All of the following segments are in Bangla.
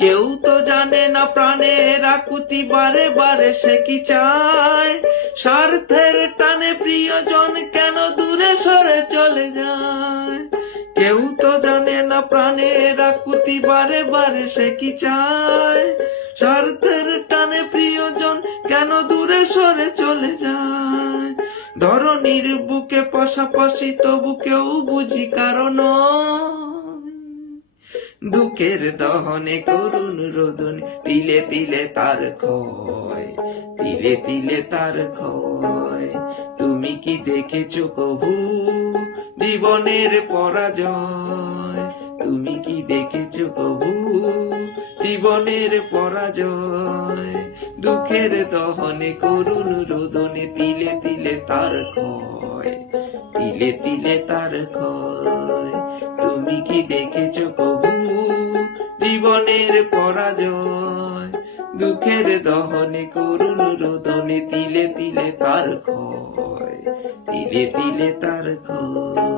কেউ তো জানে না প্রাণের আকুতি, বারে বারে সে কি চায়। স্বার্থের টানে প্রিয়জন কেন দূরে সরে চলে যায়। কেউ তো জানে না প্রাণের আকুতি, বারে বারে সে কি চায়। স্বার্থের টানে প্রিয়জন কেন দূরে সরে চলে যায়। ধরনীর বুকে পাশাপাশি তবু কেউ বুঝি কারণ দুঃখের দহনে করুণ রোদন, তিলে তিলে তার ক্ষয়, তিলে তিলে তার ক্ষয়। তুমি কি দেখেছো কবু জীবনের পরাজয়? তুমি কি দেখেছো কবু জীবনের পরাজয়? দুঃখের দহনে করুণ রোদনে, তিলে তিলে তার ক্ষয়, তিলে তিলে তার ক্ষয়। তুমি কি দেখেছো কবু জীবনের পরাজয়? দুঃখের দহনে করুণ রোদনে, তিলে তিলে তার ক্ষয়, তিলে তিলে তার ক্ষয়।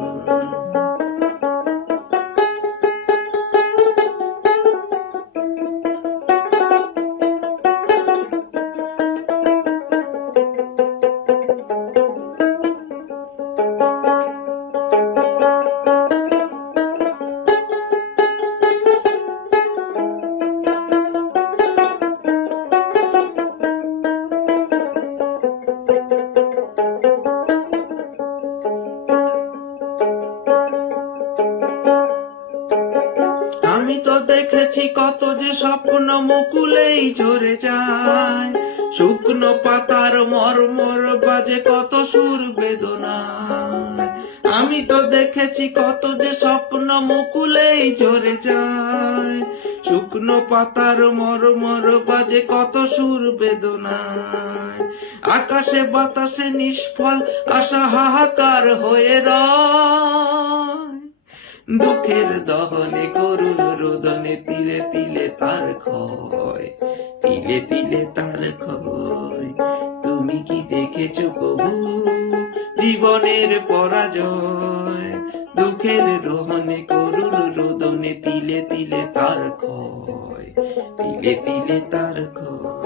আমি তো দেখেছি কত যে স্বপ্ন মুকুলেই ঝরে যায়। শুকনো পাতার মরমর বাজে কত সুর বেদনায়। আমি তো দেখেছি কত যে স্বপ্ন মুকুলেই ঝরে যায়। শুকনো পাতার মরমর বাজে কত সুর বেদনায়। আকাশে বাতাসে নিষ্ফল আশা হাহাকার হয়ে রয়। দুঃখের দহনে করুণ রোদনে, তিলে তিলে তার ক্ষয়, তিলে তিলে তার ক্ষয়। তুমি কি দেখেছো কবু জীবনের পরাজয়? দুঃখের দহনে করুণ রোদনে, তিলে তিলে তার ক্ষয়, তিলে তিলে তার ক্ষয়।